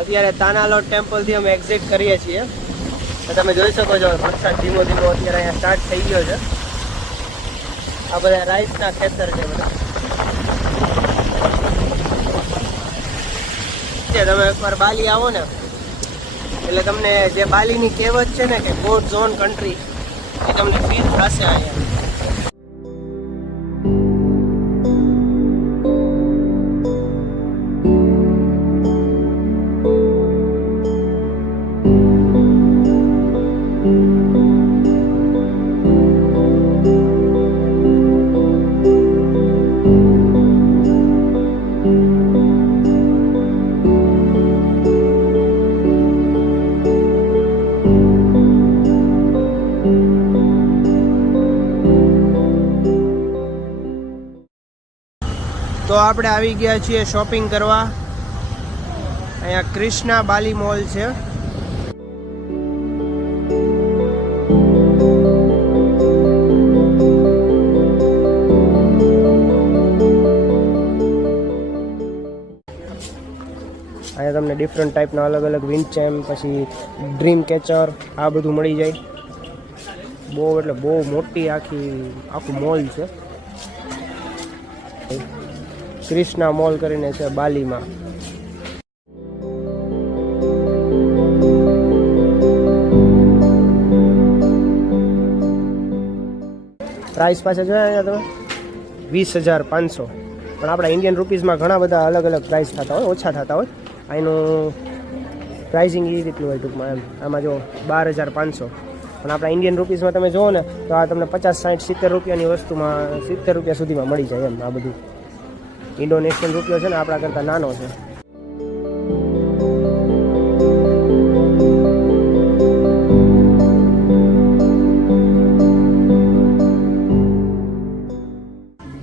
અત્યારે તાનાલોટ ટેમ્પલથી અમે એક્ઝિટ કરીએ છીએ. તો તમે જોઈ શકો છો વરસાદ ધીમો ધીમો અત્યારે અહીંયા સ્ટાર્ટ થઈ ગયો છે. આ બધા રાઈસના ખેતર છે બધા. તમે એકવાર બાલી આવો ને એટલે તમને જે બાલીની કહેવત છે ને કે ગોડ્સ ઓન કન્ટ્રી એ તમને ફીલ થશે અહીંયા. તો આપણે આવી ગયા છીએ શોપિંગ કરવા. અહીંયા ક્રિષ્ના બાલી મોલ છે. અહીંયા તમને ડિફરન્ટ ટાઈપના અલગ અલગ વિન્ડ ચેમ, પછી ડ્રીમ કેચર, આ બધું મળી જાય. બહુ એટલે બહુ મોટી આખું મોલ છે. ક્રિષ્ના મોલ કરીને છે બાલીમાં. પ્રાઇસ પાસે જોયા તમે 20,500, પણ આપણા ઇન્ડિયન રૂપીઝમાં ઘણા બધા અલગ અલગ પ્રાઇસ થતા હોય, ઓછા થતા હોય. અહીંનું પ્રાઇસિંગ એ રીતનું હોય ટૂંકમાં એમ. આમાં જો 12,500, પણ આપણા ઇન્ડિયન રૂપીઝમાં તમે જુઓ ને તો આ તમને 50, 60, 70 રૂપિયાની વસ્તુમાં 70 રૂપિયા સુધીમાં મળી જાય એમ. આ બધું ઇન્ડોનેશિયન રૂપિયો છે ને આપણા કરતાં નાનો છે.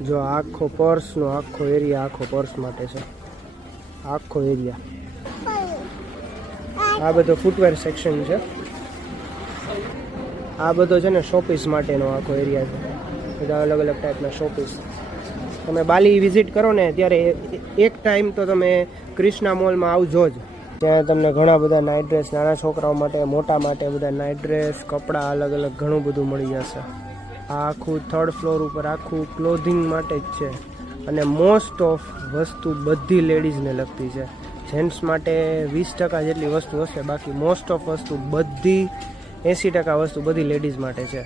જો આખો પર્સનો આખો એરિયા આખો પર્સ માટે છે. આખો એરિયા આ બધો ફૂટવેર સેક્શન છે. આ બધો છે ને શોપીસ માટેનો આખો એરિયા છે. બધા અલગ અલગ ટાઈપના શોપીસ. તમે બાલી વિઝિટ કરો ને ત્યારે એક ટાઈમ તો તમે ક્રિષ્ના મોલમાં આવજો જ. ત્યાં તમને ઘણા બધા નાઇટ ડ્રેસ, નાના છોકરાઓ માટે, મોટા માટે બધા નાઇટ ડ્રેસ, કપડાં અલગ અલગ ઘણું બધું મળી જશે. આ આખું 3rd ફ્લોર ઉપર આખું ક્લોધિંગ માટે જ છે. અને મોસ્ટ ઓફ વસ્તુ બધી લેડીઝને લગતી છે. જેન્ટ્સ માટે 20% જેટલી વસ્તુ હશે, બાકી મોસ્ટ ઓફ વસ્તુ બધી 80% વસ્તુ બધી લેડીઝ માટે છે.